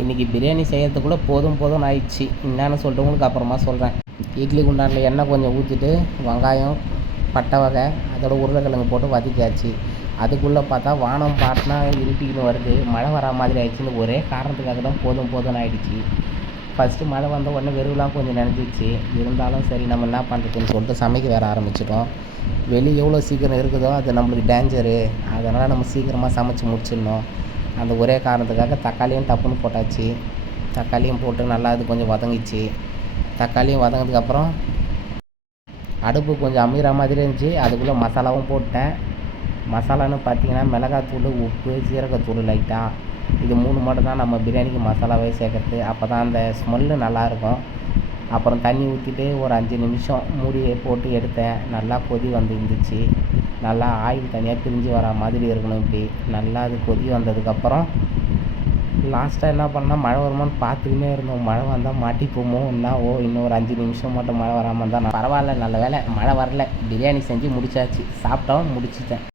இன்றைக்கி பிரியாணி செய்கிறதுக்குள்ளே போதும் போதும்னு ஆயிடுச்சு. என்னென்னு சொல்லிட்டு உங்களுக்கு அப்புறமா சொல்கிறேன். இட்லி குண்டானில் எண்ணெய் கொஞ்சம் ஊற்றிட்டு வெங்காயம், பட்டை வகை, அதோட உருளைக்கிழங்கு போட்டு வதக்கியாச்சு. அதுக்குள்ளே பார்த்தா வானம் பாட்டினா இருட்டிக்கின்னு வருது. மழை வரா மாதிரி ஆயிடுச்சுன்னு ஒரே காரணத்துக்காக தான் போதும் போதும்னு ஆயிடுச்சு. ஃபஸ்ட்டு மழை வந்த உடனே வெறுவெலாம் கொஞ்சம் நினைஞ்சிச்சு. இருந்தாலும் சரி நம்ம என்ன பண்ணுறதுன்னு சொல்லிட்டு சமைக்க வேற ஆரம்பிச்சிட்டோம். வெளியே எவ்வளோ சீக்கிரம் இருக்குதோ அது நம்மளுக்கு டேஞ்சரு. அதனால் நம்ம சீக்கிரமாக சமைச்சு முடிச்சிடணும். அந்த ஒரே காரணத்துக்காக தக்காளியும் டப்புன்னு போட்டாச்சு. தக்காளியும் போட்டு நல்லா அது கொஞ்சம் வதங்கிச்சு. தக்காளியும் வதங்கினதுக்கப்புறம் அடுப்பு கொஞ்சம் அமீற மாதிரி இருந்துச்சு. அதுக்குள்ளே மசாலாவும் போட்டேன். மசாலான்னு பார்த்தீங்கன்னா மிளகாத்தூள், உப்பு, சீரகத்தூள் லைட்டாக, இது 3 மட்டும் தான் நம்ம பிரியாணிக்கு மசாலாவே சேர்க்குறது. அப்போ தான் அந்த ஸ்மெல்லு நல்லாயிருக்கும். அப்புறம் தண்ணி ஊற்றிட்டு ஒரு 5 நிமிஷம் மூடியை போட்டு எடுத்தேன். நல்லா கொதி வந்துருந்துச்சு. நல்லா ஆயில் தனியாக பிரிஞ்சு வர மாதிரி இருக்கணும். இப்படி நல்லா அது கொதி வந்ததுக்கப்புறம் லாஸ்ட்டாக என்ன பண்ணால் மழை வருமானு பார்த்துக்கினே இருந்தோம். மழை வந்தால் மாட்டிப்போமோ என்னவோ. இன்னும் ஒரு 5 நிமிஷம் மட்டும் மழை வராமல் இருந்தால் பரவாயில்ல, நல்ல வேலை மழை வரல. பிரியாணி செஞ்சு முடிச்சாச்சு. சாப்பிட்டோம், முடிச்சிட்டேன்.